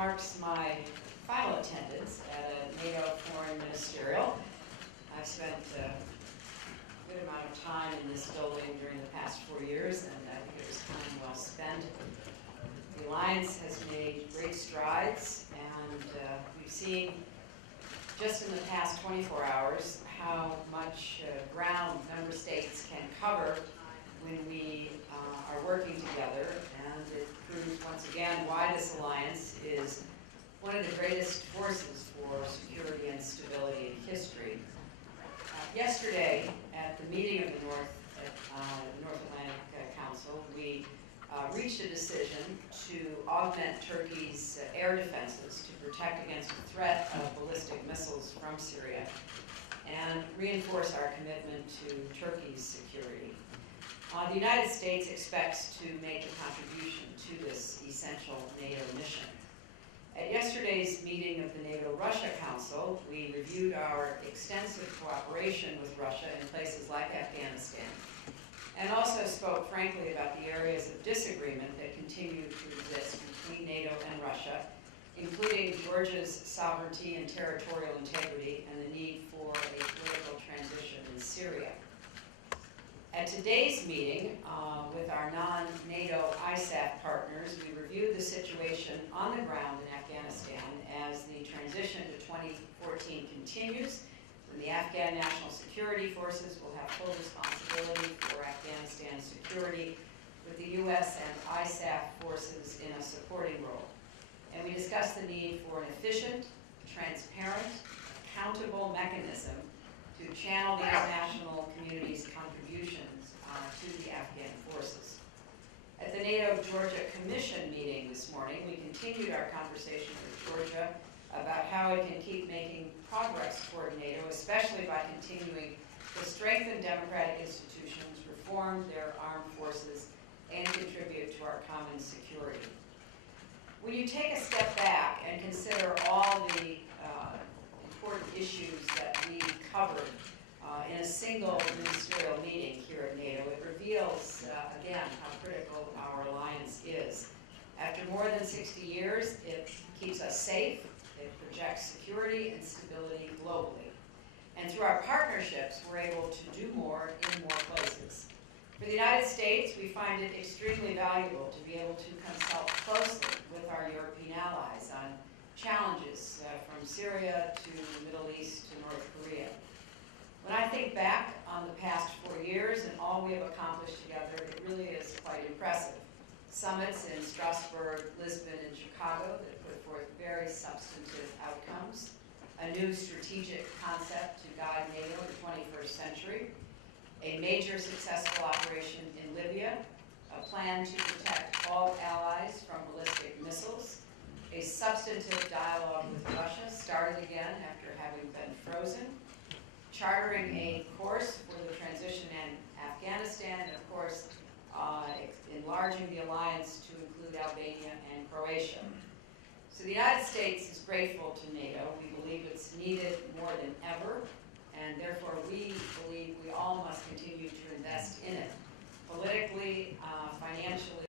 marks my final attendance at a NATO foreign ministerial. I've spent a good amount of time in this building during the past 4 years, and I think it was time well spent. The Alliance has made great strides, and we've seen just in the past 24 hours how much ground member states can cover when we are working together, and it proves once again why this alliance is one of the greatest forces for security and stability in history. Yesterday, at the meeting of the North Atlantic Council, we reached a decision to augment Turkey's air defenses to protect against the threat of ballistic missiles from Syria and reinforce our commitment to Turkey's security. The United States expects to make a contribution to this essential NATO mission. At yesterday's meeting of the NATO-Russia Council, we reviewed our extensive cooperation with Russia in places like Afghanistan, and also spoke frankly about the areas of disagreement that continue to exist between NATO and Russia, including Georgia's sovereignty and territorial integrity and the need for a political transition in Syria. At today's meeting with our non-NATO ISAF partners, we reviewed the situation on the ground in Afghanistan as the transition to 2014 continues, and the Afghan National Security Forces will have full responsibility for Afghanistan's security, with the U.S. and ISAF forces in a supporting role. And we discussed the need for an efficient, transparent, accountable mechanism to channel the international community's contributions to the Afghan forces. At the NATO-Georgia Commission meeting this morning, we continued our conversation with Georgia about how it can keep making progress toward NATO, especially by continuing to strengthen democratic institutions, reform their armed forces, and contribute to our common security. When you take a step back and consider all the important issues that we covered in a single ministerial meeting here at NATO, it reveals, again, how critical our alliance is. After more than 60 years, it keeps us safe, it projects security and stability globally. And through our partnerships, we're able to do more in more places. For the United States, we find it extremely valuable to be able to consult closely with our European allies on challenges from Syria to the Middle East to North Korea. When I think back on the past 4 years and all we have accomplished together, it really is quite impressive. Summits in Strasbourg, Lisbon, and Chicago that put forth very substantive outcomes, a new strategic concept to guide NATO in the 21st century, a major successful operation in Libya, a plan to protect all allies from ballistic missiles, a substantive dialogue with Russia, started again after having been frozen, chartering a course for the transition in Afghanistan, and of course, enlarging the alliance to include Albania and Croatia. So the United States is grateful to NATO. We believe it's needed more than ever, and therefore we believe we all must continue to invest in it, politically, financially,